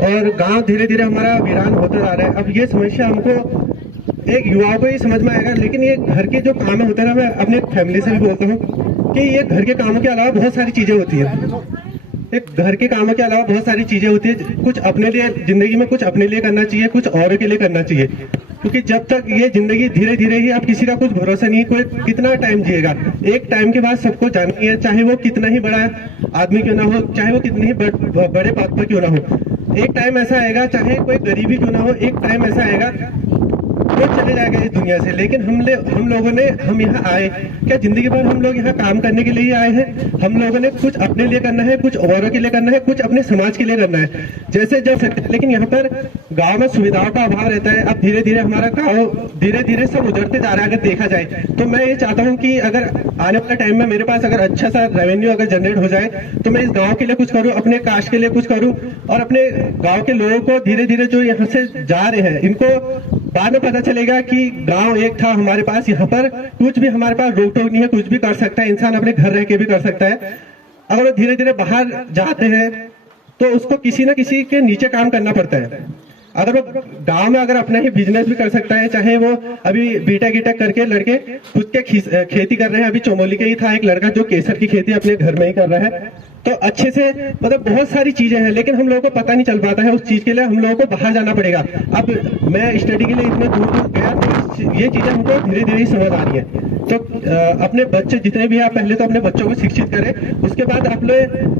और गांव धीरे धीरे हमारा वीरान होता जा रहा है। अब ये समस्या हमको एक युवाओं को ही समझ में आएगा, लेकिन ये घर के जो काम होते हैं ना, मैं अपने फैमिली से भी बोलता हूँ कि ये घर के कामों के अलावा बहुत सारी चीजें होती है। एक घर के कामों के अलावा बहुत सारी चीजें होती है, कुछ अपने लिए जिंदगी में कुछ अपने लिए करना चाहिए, कुछ औरों के लिए करना चाहिए। क्योंकि जब तक ये जिंदगी धीरे धीरे ही, अब किसी का कुछ भरोसा नहीं, कोई कितना टाइम जिएगा। एक टाइम के बाद सबको जाना ही है, चाहे वो कितना ही बड़ा आदमी क्यों ना हो, चाहे वो कितने ही बड़े पद पर क्यों ना हो। एक टाइम ऐसा आएगा, चाहे कोई गरीबी क्यों ना हो, एक टाइम ऐसा आएगा वो चले जाएगा इस दुनिया से। लेकिन हम लोगों ने, हम यहाँ आए क्या जिंदगी भर हम लोग यहाँ काम करने के लिए ही आए हैं? हम लोगों ने कुछ अपने लिए करना है, कुछ औरों के लिए करना है, कुछ अपने समाज के लिए करना है, जैसे जब सकते हैं। लेकिन यहाँ पर गांव में सुविधाओं का अभाव रहता है। अब धीरे धीरे हमारा गांव धीरे धीरे सब उजड़ते जा रहा है अगर देखा जाए तो। मैं ये चाहता हूँ कि अगर आने वाले टाइम में मेरे पास अगर अच्छा सा रेवेन्यू अगर जनरेट हो जाए तो मैं इस गाँव के लिए कुछ करूँ, अपने कास्ट के लिए कुछ करूँ, और अपने गाँव के लोगों को धीरे धीरे जो यहाँ से जा रहे हैं इनको बाद में पता चलेगा कि गांव एक था हमारे पास, यहाँ पर कुछ भी हमारे पास रोक टोक नहीं है, कुछ भी कर सकता है इंसान, अपने घर रह के भी कर सकता है। अगर वो धीरे धीरे बाहर जाते हैं तो उसको किसी न किसी के नीचे काम करना पड़ता है। अगर वो गांव में अगर अपना ही बिजनेस भी कर सकता है, चाहे वो अभी बीटेक ईटेक करके लड़के खुद के खेती कर रहे हैं। अभी चमोली के ही था एक लड़का जो केसर की खेती अपने घर में ही कर रहा है, तो अच्छे से, मतलब बहुत सारी चीजें हैं। लेकिन हम लोगों को पता नहीं चल पाता है, उस चीज के लिए हम लोगों को बाहर जाना पड़ेगा। अब मैं स्टडी के लिए इतने दूर दूर गया तो ये चीजें हमको धीरे धीरे ही समझ आ रही है। तो अपने बच्चे जितने भी हैं, पहले तो अपने बच्चों को शिक्षित करें, उसके बाद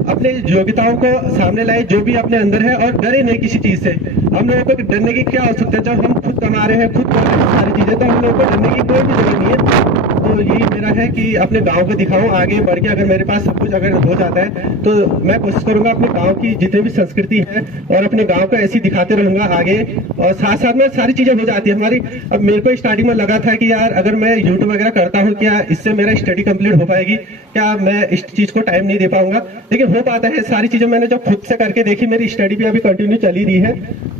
अपने योग्यताओं को सामने लाए जो भी अपने अंदर है, और डरे नहीं किसी चीज से। हम लोगों को डरने की क्या आवश्यकता है? जब हम खुद कमा रहे हैं, खुद कर रहे हैं सारी चीजें, तो हम लोगों को डरने की कोई भी जरूरत नहीं है। तो यही मेरा है कि अपने गांव को दिखाऊं आगे बढ़ के। अगर मेरे पास सब कुछ अगर हो जाता है तो मैं कोशिश करूंगा अपने गांव की जितनी भी संस्कृति है और अपने गांव को ऐसी दिखाते रहूंगा आगे। और साथ साथ में सारी चीजें हो जाती है हमारी। अब मेरे को स्टार्टिंग में लगा था कि यार अगर मैं यूट्यूब वगैरह करता हूँ, क्या इससे मेरा स्टडी कंप्लीट हो पाएगी, क्या मैं इस चीज को टाइम नहीं दे पाऊंगा? लेकिन हो पाता है। सारी चीजें मैंने जब खुद से करके देखी, मेरी स्टडी भी अभी कंटिन्यू चली रही है,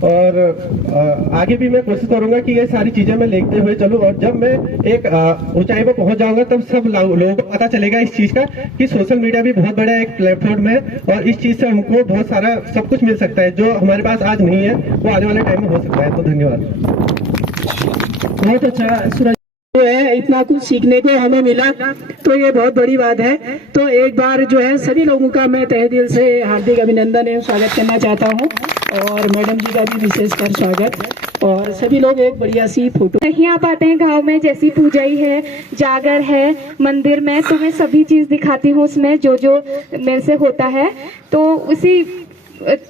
और आगे भी मैं कोशिश करूंगा कि ये सारी चीजें मैं लेते हुए चलूं। और जब मैं एक ऊंचाई पर पहुंच जाऊंगा तब सब लोगों को पता चलेगा इस चीज का कि सोशल मीडिया भी बहुत बड़ा एक प्लेटफॉर्म है, और इस चीज से हमको बहुत सारा सब कुछ मिल सकता है जो हमारे पास आज नहीं है, वो आने वाले टाइम में हो सकता है। तो धन्यवाद। बहुत अच्छा सूरज है, इतना कुछ सीखने को हमें मिला तो ये बहुत बड़ी बात है। तो एक बार जो है सभी लोगों का मैं तहे दिल से हार्दिक अभिनंदन एवं स्वागत करना चाहता हूँ, और मैडम जी का भी विशेषकर स्वागत। और सभी लोग एक बढ़िया सी फोटो नहीं आ पाते हैं गांव में, जैसी पूजाई है, जागर है मंदिर में, तो मैं सभी चीज दिखाती हूँ उसमें जो जो मेरे से होता है। तो उसी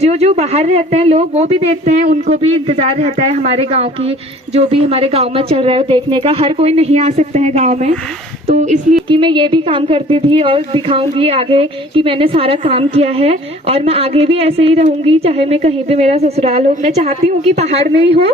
जो बाहर रहते हैं लोग वो भी देखते हैं, उनको भी इंतजार रहता है हमारे गांव की, जो भी हमारे गांव में चल रहा है देखने का। हर कोई नहीं आ सकता है गांव में, तो इसलिए कि मैं ये भी काम करती थी और दिखाऊंगी आगे कि मैंने सारा काम किया है, और मैं आगे भी ऐसे ही रहूंगी, चाहे मैं कहीं भी मेरा ससुराल हो। मैं चाहती हूँ कि पहाड़ में ही हो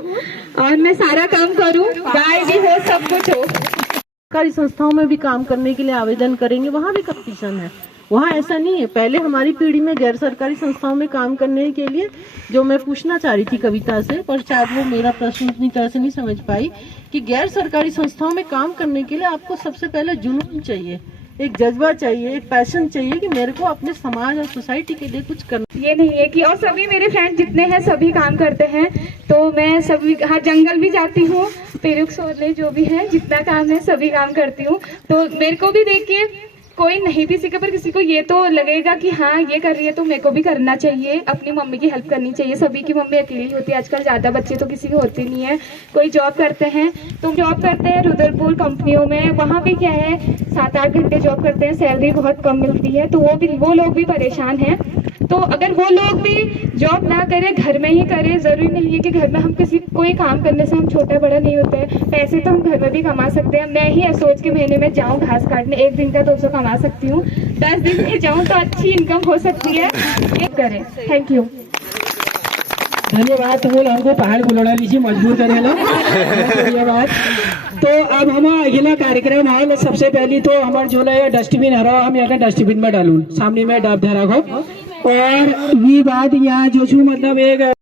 और मैं सारा काम करूँ, गाय भी हो, सब कुछ हो। सरकारी संस्थाओं में भी काम करने के लिए आवेदन करेंगे, वहाँ भी कंपटीशन है। वहाँ ऐसा नहीं है। पहले हमारी पीढ़ी में गैर सरकारी संस्थाओं में काम करने के लिए, जो मैं पूछना चाह रही थी कविता से, पर शायद वो मेरा प्रश्न उतनी तरह से नहीं समझ पाई, कि गैर सरकारी संस्थाओं में काम करने के लिए आपको सबसे पहले जुनून चाहिए, एक जज्बा चाहिए, एक पैशन चाहिए कि मेरे को अपने समाज और सोसाइटी के लिए कुछ करना। ये नहीं है कि, और सभी मेरे फ्रेंड जितने हैं सभी काम करते हैं, तो मैं सभी, हाँ जंगल भी जाती हूँ, पेरुक सोले जो भी है, जितना काम है सभी काम करती हूँ। तो मेरे को भी देख के कोई नहीं भी सीखे, पर किसी को ये तो लगेगा कि हाँ ये कर रही है तो मेरे को भी करना चाहिए, अपनी मम्मी की हेल्प करनी चाहिए। सभी की मम्मी अकेली होती है आजकल, ज्यादा बच्चे तो किसी की होती नहीं है। कोई जॉब करते हैं तो जॉब करते हैं रुद्रपुर कंपनियों में, वहाँ भी क्या है 7-8 घंटे जॉब करते हैं, सैलरी बहुत कम मिलती है, तो वो लोग भी परेशान हैं। तो अगर वो लोग भी जॉब ना करें, घर में ही करें, जरूरी नहीं है कि घर में हम कोई काम करने से हम छोटा बड़ा नहीं होते हैं। पैसे तो हम घर में भी कमा सकते हैं। मैं ही सोच के महीने में जाऊं घास काटने, एक दिन का 200 कमा सकती हूँ, 10 दिन में जाऊं तो अच्छी इनकम हो सकती है। ये करें। Thank you. धन्यवाद। बोल हमको पहाड़ बुलौड़ा लीजिए, मजबूर करे लो। धन्यवाद। तो अब हम अगला कार्यक्रम है, सबसे पहले तो हमारे जो डस्टबिन हरा, हम यहाँ डस्टबिन में डालू, सामने में डाब धरा को। और ये बात यहाँ जो मतलब एक